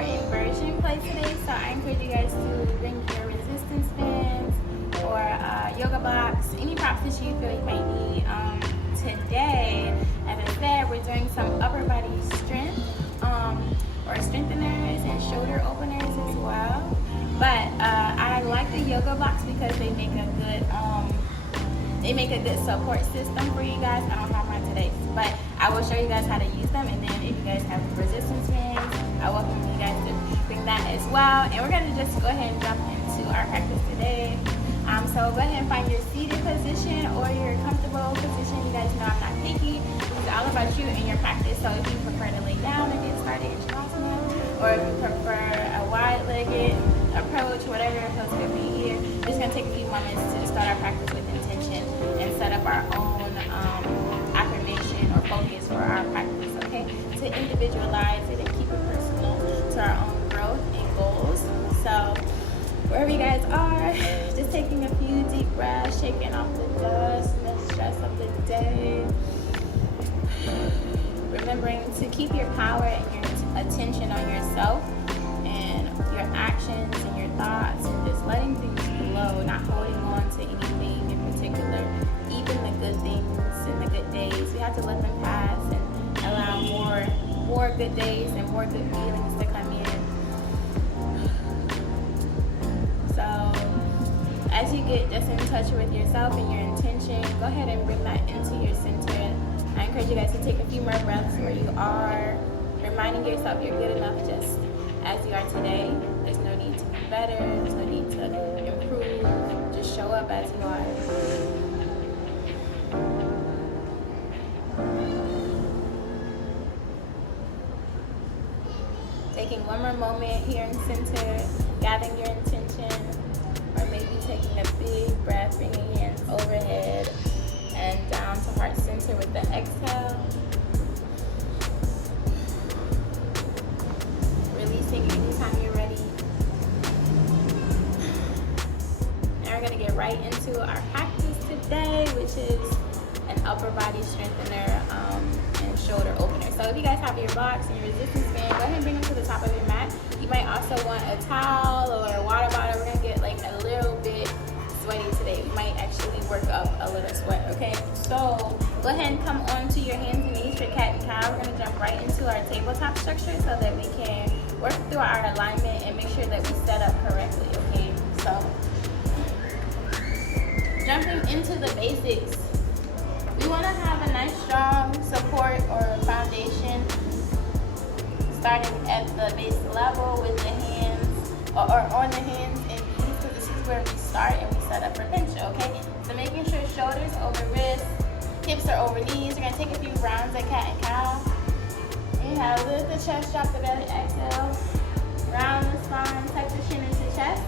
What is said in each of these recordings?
our inversion play today, so I encourage you guys to bring your resistance bands or yoga blocks, any props that you feel you might need. Today, as I said, we're doing some upper body strength or strengtheners and shoulder openers as well. But I like the yoga blocks because they make a good support system for you guys. I don't have mine today, but I will show you guys how to use them. And then if you guys have resistance bands, I welcome you guys to bring that as well. And we're gonna just go ahead and jump into our practice today. So go ahead and find your seated position or your comfortable position. You guys know I'm not picky. It's all about you and your practice. So if you prefer to lay down and get started in Shavasana, or if you prefer a wide-legged approach, whatever feels good for you here, we're just gonna take a few moments to start our practice with intention and set up our own affirmation or focus for our practice, okay? To individualize it and keep it personal to our own growth and goals. So wherever you guys are, just taking a few deep breaths, shaking off the dust and the stress of the day. Remembering to keep your power and your attention on yourself and your actions and your thoughts, and just letting things flow, not holding on to anything in particular, even the good things and the good days. We have to let them pass and allow more good days and more good feelings to come in. So as you get just in touch with yourself and your intention, go ahead and bring that into your center. I encourage you guys to take a few more breaths where you are, reminding yourself you're good enough just as you are today. There's no need to be better, there's no need to improve, just show up as you are. Taking one more moment here in center, gathering your intention, or maybe taking a big breath, bringing your hands overhead and down to heart center with the exhale. Releasing anytime you're ready. Now we're gonna get right into our practice today, which is an upper body strengthener and shoulder opener. So if you guys have your blocks and your resistance band, go ahead and bring them to the top of your mat. You might also want a towel or a water bottle. We're gonna get like a little bit sweaty today. We might actually work up a little sweat, okay? So go ahead and come onto your hands and knees for cat and cow. We're gonna jump right into our tabletop structure so that we can work through our alignment and make sure that we set up correctly, okay? So jumping into the basics, we wanna have a nice strong support or foundation starting at the base level with the hands or on the hands and knees, because this is where we start and we set up for Pincha, okay? So making sure shoulders over wrists, hips are over knees. We're gonna take a few rounds at cat and cow. Inhale, lift the chest, drop the belly, exhale. Round the spine, tuck the chin into chest.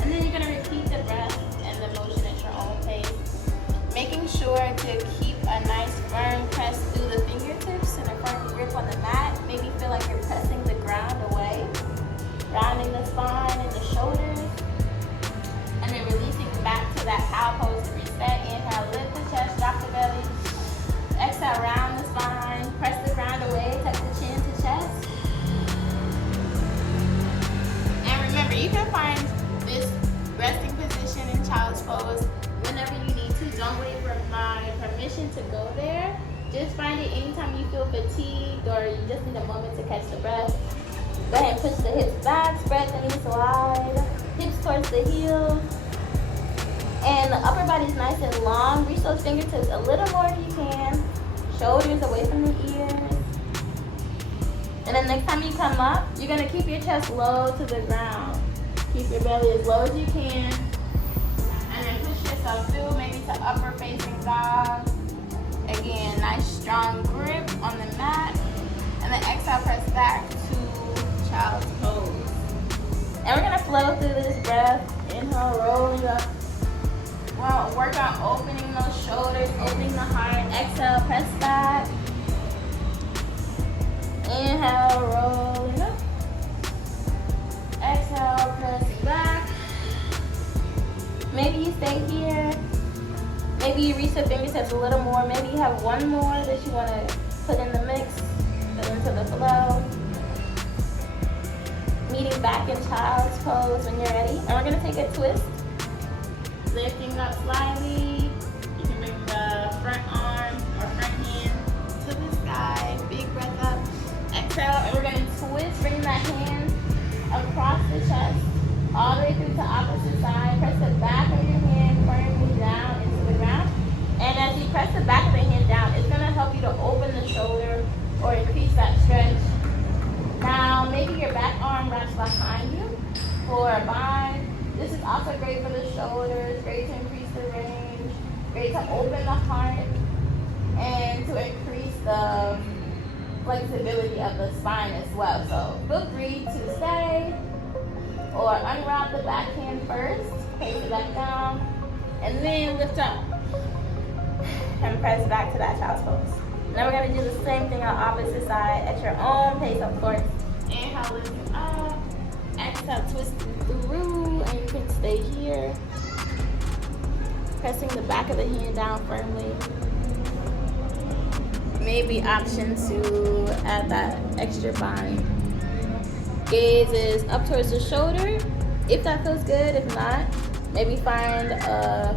And then you're gonna repeat the breath and the motion at your own pace. Making sure to keep a nice firm press through the fingertips and a firm grip on the mat. Maybe feel like you're pressing the ground away. Rounding the spine and the shoulders. And then releasing back to that cow pose to reset. Inhale, lift the chest, drop the belly. Exhale, round the spine, press the ground away, tuck the chin to chest. And remember, you can find this resting position in child's pose whenever you need to. Don't wait for my permission to go there. Just find it anytime you feel fatigued or you just need a moment to catch the breath. Go ahead and push the hips back, spread the knees wide, hips towards the heels. And the upper body is nice and long. Reach those fingertips a little more if you can. Shoulders away from the ears. And then next time you come up, you're gonna keep your chest low to the ground. Keep your belly as low as you can. And then push yourself through, maybe to upper facing dog. Again, nice strong grip on the mat. And then exhale, press back to child's pose. And we're gonna flow through this breath. Inhale, rolling up. Well, work on opening those shoulders, opening the heart. Exhale, press back. Inhale, rolling up. Exhale, press back. Maybe you stay here. Maybe you reach the fingertips a little more. Maybe you have one more that you want to put in the mix, put into the flow. meeting back in child's pose when you're ready. And we're gonna take a twist. Lifting up slightly. You can bring the front arm or front hand to the sky. Big breath up. Exhale, and we're gonna twist, bringing that hand across the chest, all the way through to opposite side. Press the back of your hand firmly down into the ground. And as you press the back of the hand down, it's gonna help you to open the shoulder or increase that stretch. Now, maybe your back arm wraps behind you for a bind. This is also great for the shoulders, great to increase the range, great to open the heart, and to increase the flexibility of the spine as well. So feel free to stay or unwrap the back hand first, place it back down, and then lift up and press back to that child's pose. Now we're going to do the same thing on opposite side at your own pace, of course. Inhale, lifting up. Exhale, twisting through, and you can stay here. Pressing the back of the hand down firmly. Maybe option to add that extra bind. Gaze is up towards the shoulder, if that feels good. If not, maybe find a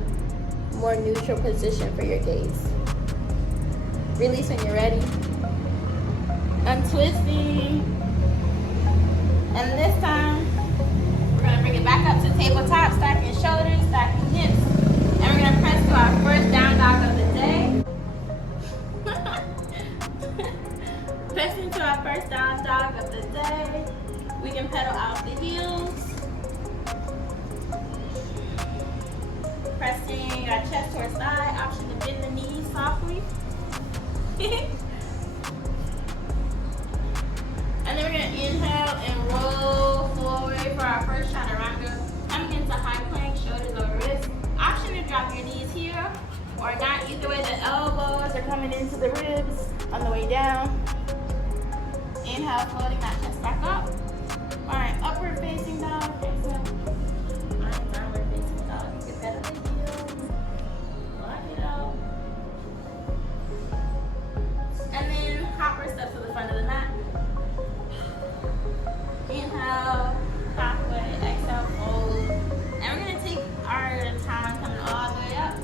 more neutral position for your gaze. Release when you're ready. Untwisting. And this time, we're going to bring it back up to tabletop, stacking shoulders, stacking hips. And we're going to press to our first down dog of the day. Pressing to our first down dog of the day. We can pedal out the heels. Pressing our chest towards side, option to bend the knees softly. And then we're going to inhale and roll forward for our first chaturanga. Coming into high plank, shoulders over wrists. Option to drop your knees here or not. Either way, the elbows are coming into the ribs on the way down. Inhale, floating that chest back up. Alright, upward facing dog. Exhale. Alright, downward facing dog. Get better than heels. Lock it out. And then hopper step to the front of the mat. Inhale, halfway, exhale, fold. And we're going to take our time coming all the way up.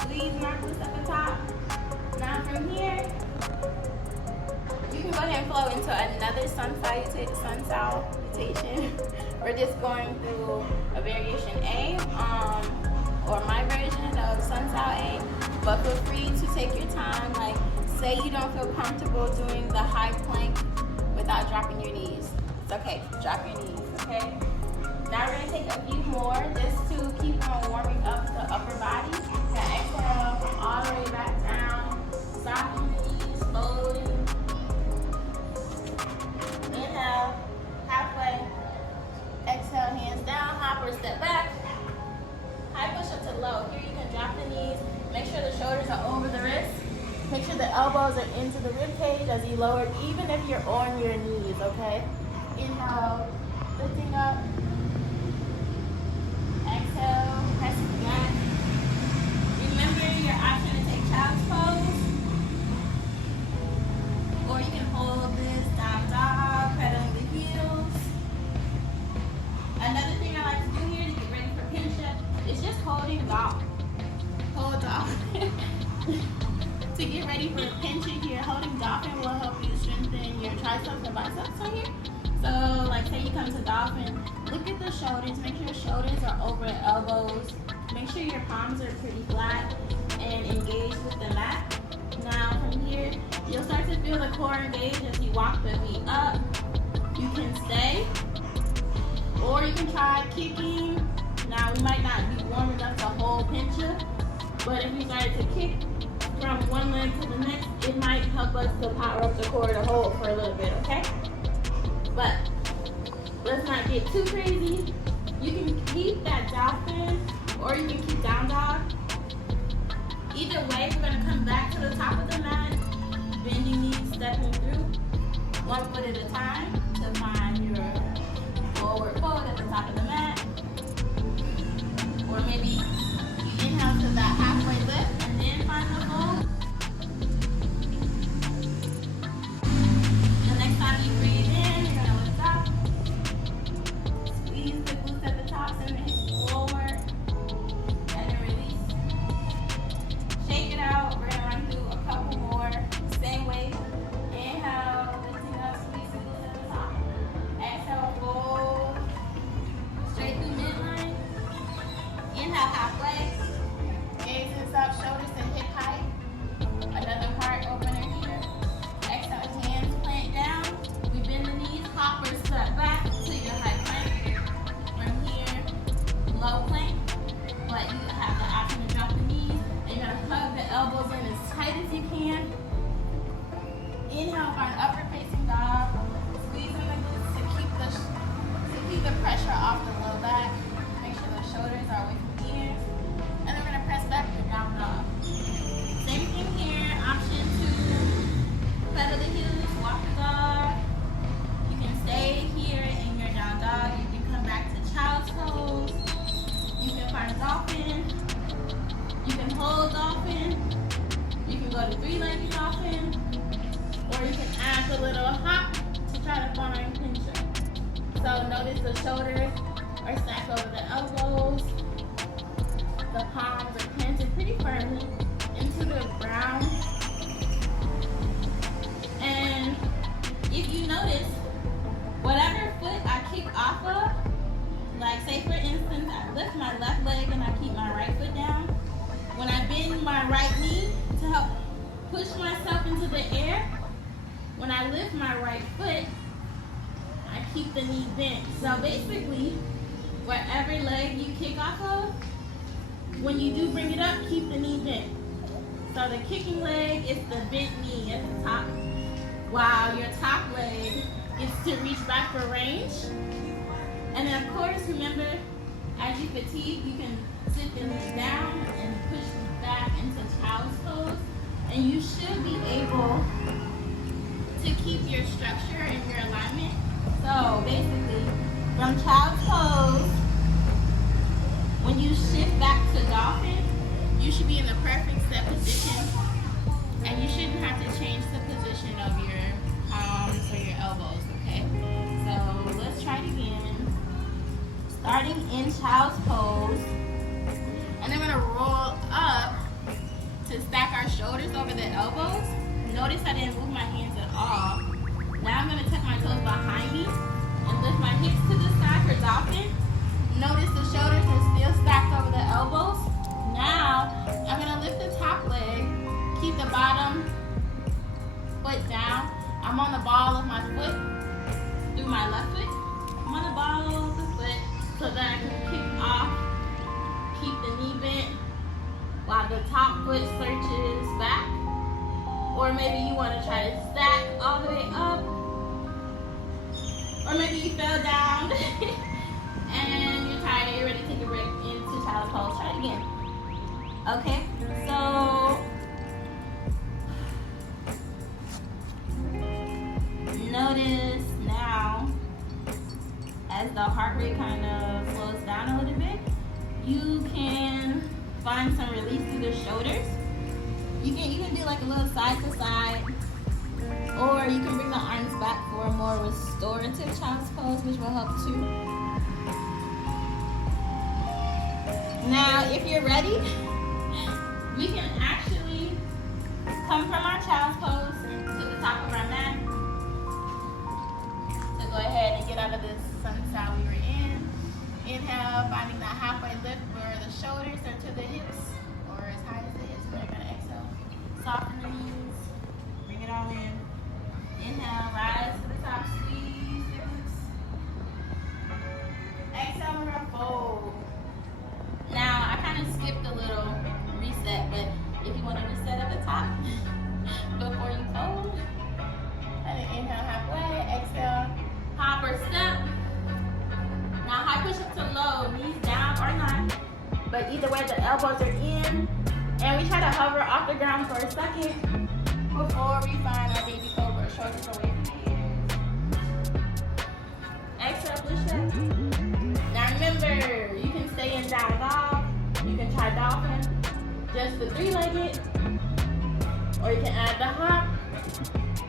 Squeeze knuckles at the top. Now from here, you can go ahead and flow into another sun salutation. We're just going through a variation A, or my version of sun sal A. But feel free to take your time. Like, say you don't feel comfortable doing the high plank without dropping your knees. It's okay, drop your knees, okay? Now we're gonna take a few more just to keep on warming up the upper body. Now exhale all the way back down, soften the knees, folding. Inhale, halfway. Exhale, hands down, hopper, step back. High push up to low. Here you can drop the knees. Make sure the shoulders are over the wrists. Make sure the elbows are into the rib cage as you lower, even if you're on your knees, okay? Inhale, lifting up. Exhale, pressing back. Remember your option to take child's pose. Or you can hold this down dog, pedaling the heels. Another thing I like to do here to get ready for Pincha is just holding dog. Hold dog. To get ready for Pincha here, holding Dolphin will help you strengthen your triceps and biceps on here. So, like say you come to Dolphin, look at the shoulders, make sure your shoulders are over the elbows. Make sure your palms are pretty flat and engaged with the mat. Now from here, you'll start to feel the core engage as you walk the feet up. You can stay, or you can try kicking. Now we might not be warm enough to hold Pincha, but if we started to kick from one leg to the next, it might help us to power up the core to hold for a little bit, okay? But let's not get too crazy. You can keep that Dolphin or you can keep down dog. Either way, we're gonna come back to the top of the mat, bending knees, stepping through, one foot at a time to find your forward fold at the top of the mat. Or maybe you inhale to that halfway lift and then find the fold. The next time you breathe in, pressure off the low back. Make sure the shoulders are away from the ears. And then we're gonna press back to down dog. Same thing here, option 2. Pedal the heels, walk the dog. You can stay here in your down dog. You can come back to child's pose. You can find dolphin. You can hold dolphin. You can go to 3-legged dolphin. Or you can add the little hop to try to find pincha. So notice the shoulders are stacked over the elbows. The palms are planted pretty firmly into the ground. And if you notice, whatever foot I kick off of, like say for instance, I lift my left leg and I keep my right foot down. When I bend my right knee to help push myself into the air, when I lift my right foot, I keep the knee bent. So basically, whatever leg you kick off of, when you do bring it up, keep the knee bent. So the kicking leg is the bent knee at the top, while your top leg is to reach back for range. And then of course, remember, as you fatigue, you can sit the knee down and push back into child's pose. And you should be able to keep your structure and your alignment. So basically, from child's pose, when you shift back to dolphin, you should be in the perfect step position, and you shouldn't have to change the position of your palms or your elbows, okay? So let's try it again. Starting in child's pose, and then we're gonna roll up to stack our shoulders over the elbows. Notice I didn't move my hands at all. Now I'm gonna tuck my toes behind me and lift my hips to the side for dolphin. Notice the shoulders are still stacked over the elbows. Now I'm gonna lift the top leg, keep the bottom foot down. I'm on the ball of my foot through my left foot. I'm on the ball of the foot so that I can kick off, keep the knee bent while the top foot searches back. Or maybe you want to try to stack all the way up. Or maybe you fell down and you're tired, you're ready to take a break into child's pose. Try it again. Okay, so notice now as the heart rate kind of slows down a little bit, you can find some release through the shoulders. You can even do like a little side to side, or you can bring the arms back for a more restorative child's pose, which will help too. Now, if you're ready, we can actually come from our child's pose to the top of our mat. So go ahead and get out of this sun style we were in. Inhale, finding that halfway lift where the shoulders are to the hips, or as high as the hips. We're gonna exhale. Soften the knees, bring it all in. Inhale, rise to the top, squeeze the glutes. Exhale, we're gonna fold. Now, I kind of skipped a little reset, but if you want to reset at the top before you fold, and then inhale halfway, exhale, hop or step. Now, high push up to low, knees down or not, but either way, the elbows are in. And we try to hover off the ground for a second before we find our baby cobra, shoulders away from the ears. Exhale, push up. Now remember, you can stay in down dog, you can try dolphin, just the 3-legged, or you can add the hop.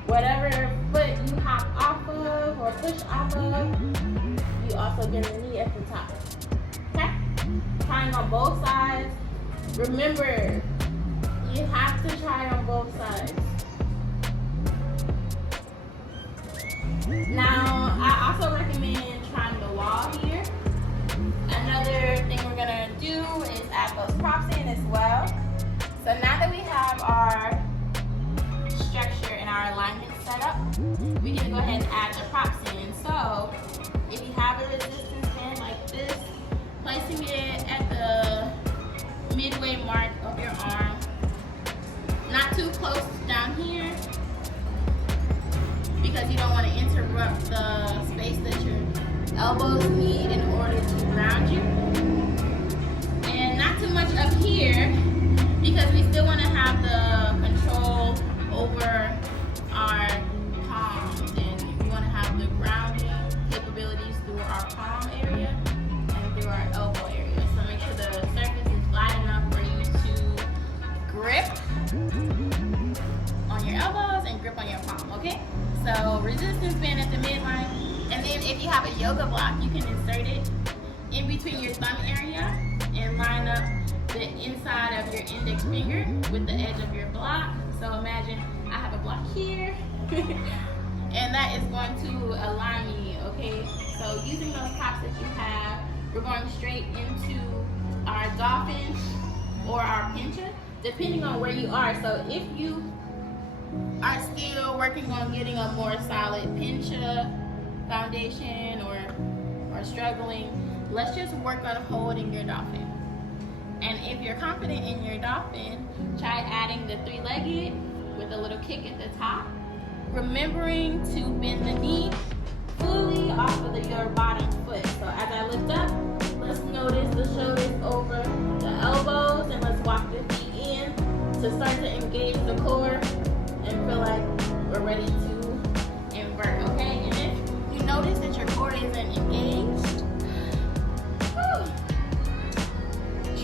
Whatever foot you hop off of or push off of, you also get the knee at the top. Okay? Trying on both sides. Remember, you have to try on both sides. Now, I also recommend trying the wall here. Another thing we're gonna do is add those props in as well. So now that we have our structure and our alignment set up, we can go ahead and add the props in. So, if you have a resistance band like this, placing it at the midway mark of your arm, not too close down here, because you don't want to interrupt the space that you're elbows need in order to ground you. And not too much up here, because we still want to have the control over our palms, and we want to have the grounding capabilities through our palm area and through our elbow area. So make sure the surface is flat enough for you to grip on your elbows and grip on your palm, okay? So resistance band at the midline, and then if you have a yoga block, you can insert it in between your thumb area and line up the inside of your index finger with the edge of your block. So imagine I have a block here and that is going to align me, okay? So using those props that you have, we're going straight into our Dolphin or our Pincha, depending on where you are. So if you are still working on getting a more solid Pincha foundation or struggling, let's just work on holding your Dolphin. And if you're confident in your Dolphin, try adding the 3-legged with a little kick at the top, remembering to bend the knee fully off of your bottom foot. So as I lift up, let's notice the shoulders over the elbows, and let's walk the feet in to start to engage the core and feel like we're ready to invert, okay? And if you notice that your core isn't engaged,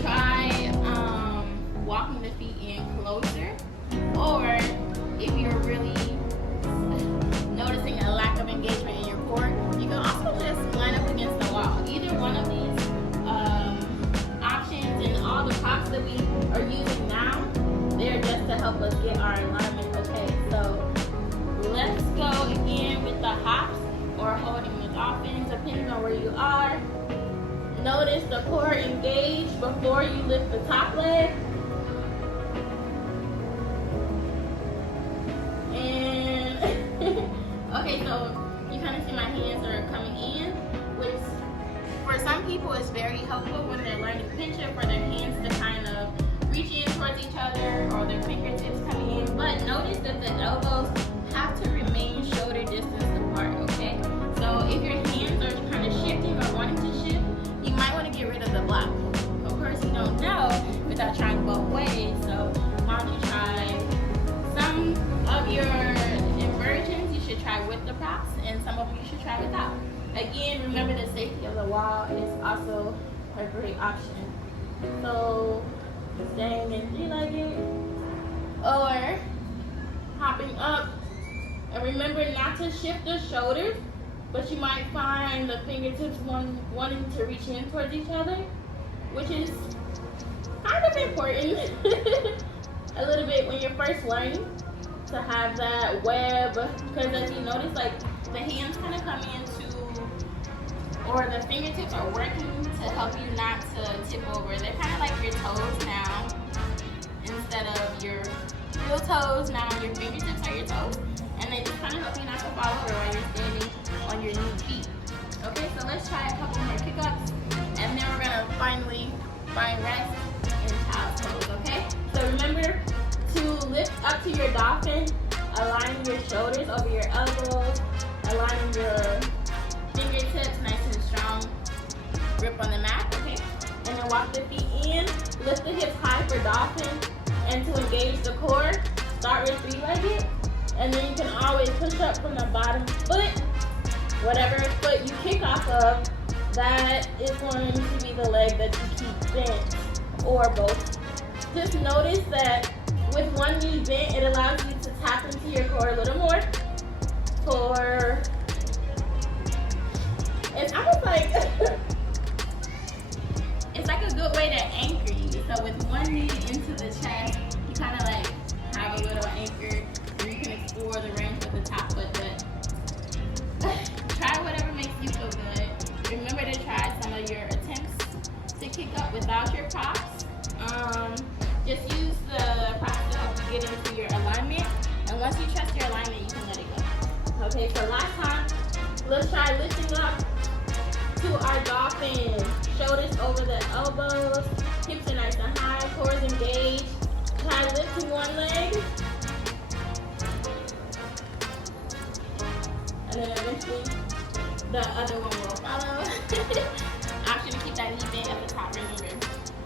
try walking the feet in closer, or if you're really noticing a lack of engagement in your core, you can also just line up against the wall. Either one of these options, and all the props that we are using now, they're just to help us get our alignment, okay? So let's go again with the hops or holding the Dolphins, depending on where you are. Notice the core engaged before you lift the top leg. And okay, so you kind of see my hands are coming in, which for some people is very helpful when they're learning Pincha, for their hands to kind of reach in towards each other or their fingertips coming in. But notice that the elbows have to remain shoulder distance apart, okay? So if your hands are kind of shifting or wanting to shift, you might want to get rid of the block. Of course, you don't know without trying both ways, so why don't you try some of your inversions? You should try with the props, and some of them you should try without. Again, remember the safety of the wall is also a great option. So staying in 3-legged or hopping up, and remember not to shift the shoulders, but you might find the fingertips wanting to reach in towards each other, which is kind of important a little bit when you're first learning to have that web, because as you notice, like the hands kind of come into, or the fingertips are working to help you not to tip over. They're kind of like your toes now, instead of your real toes. Now your fingertips are your toes, and they just kind of help you not to fall over while you're standing on your new feet. Okay, so let's try a couple more kick-ups, and then we're gonna finally find rest in child's pose, okay? So remember to lift up to your Dolphin, aligning your shoulders over your elbows, aligning your fingertips nice and strong, grip on the mat, okay? And then walk the feet in, lift the hips high for Dolphin, and to engage the core, start with 3-legged, and then you can always push up from the bottom foot. Whatever foot you kick off of, that is going to be the leg that you keep bent, or both. Just notice that with one knee bent, it allows you to tap into your core a little more. It's almost like, it's like a good way to anchor you. So with one knee into the chest, you kind of like have a little anchor, and you can explore the range with the top foot, but try whatever makes you feel good. Remember to try some of your attempts to kick up without your props. Just use the props to help you get into your alignment. And once you trust your alignment, you can let it go. Okay, so last time, let's try lifting up to our Dolphin. Shoulders over the elbows, hips are nice and high, core is engaged. Try lifting one leg. And then eventually the other one will follow. Option to keep that knee bent at the top, remember.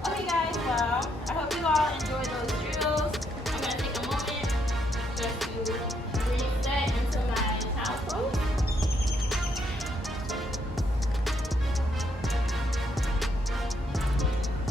Okay guys, well, I hope you all enjoyed those drills. I'm gonna take a moment just to reset into my child's pose.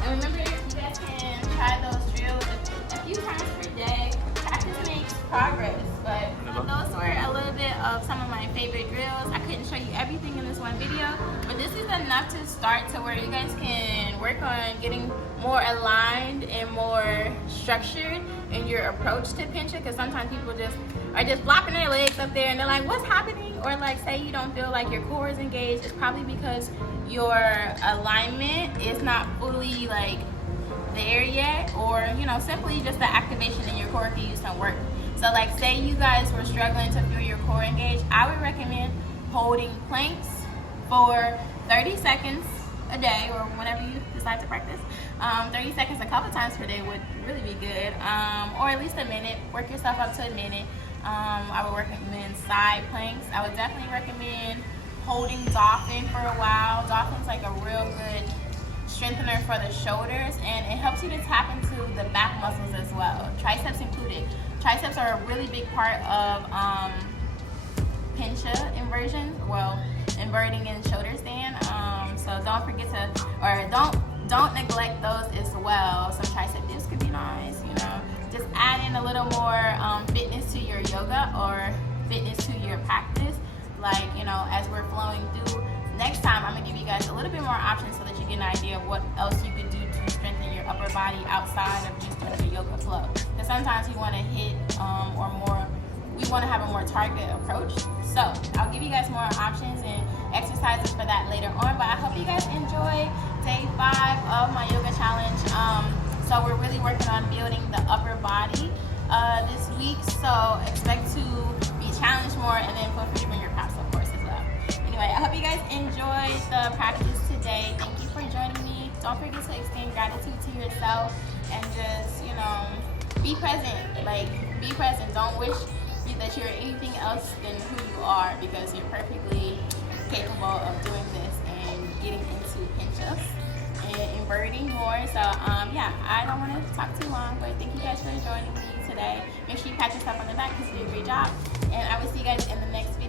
And remember, you guys can try those drills a few times per day. Practice makes progress, but those were a little bit of some of my favorite drills. I couldn't show you everything in this one video, but this is enough to start to where you guys can work on getting more aligned and more structured in your approach to Pincha, because sometimes people are just flopping their legs up there and they're like, what's happening? Or like, say you don't feel like your core is engaged, it's probably because your alignment is not fully like there yet, or you know, simply just the activation in your core could use some work. So like, say you guys were struggling to feel your core engaged, I would recommend holding planks for 30 seconds a day, or whenever you decide to practice. 30 seconds a couple times per day would really be good, or at least a minute. Work yourself up to a minute. I would recommend side planks. I would definitely recommend holding Dolphin for a while. Dolphin's like a real good strengthener for the shoulders, and it helps you to tap into the back muscles as well, triceps included. Triceps are a really big part of Pincha inversion, well, inverting in shoulder stand. So don't forget to, or don't neglect those as well. Some tricep dips could be nice, you know. Just add in a little more fitness to your yoga or fitness to your practice. Like, you know, as we're flowing through, next time I'm gonna give you guys a little bit more options so that you get an idea of what else you could do to strengthen your upper body outside of just doing the yoga flow. Because sometimes we want to hit we want to have a more targeted approach. So I'll give you guys more options and exercises for that later on. But I hope you guys enjoy day 5 of my yoga challenge. So we're really working on building the upper body this week. So expect to be challenged more, and then feel free to bring your props, of course, as well. Anyway, I hope you guys enjoyed the practice today. Thank you for joining me. Don't forget to extend gratitude to yourself and just, you know, be present. Like, be present. Don't wish that you're anything else than who you are, because you're perfectly capable of doing this and getting into pinches and inverting more. So yeah, I don't want to talk too long, but thank you guys for joining me today. Make sure you pat yourself on the back because you did a great job, and I will see you guys in the next video.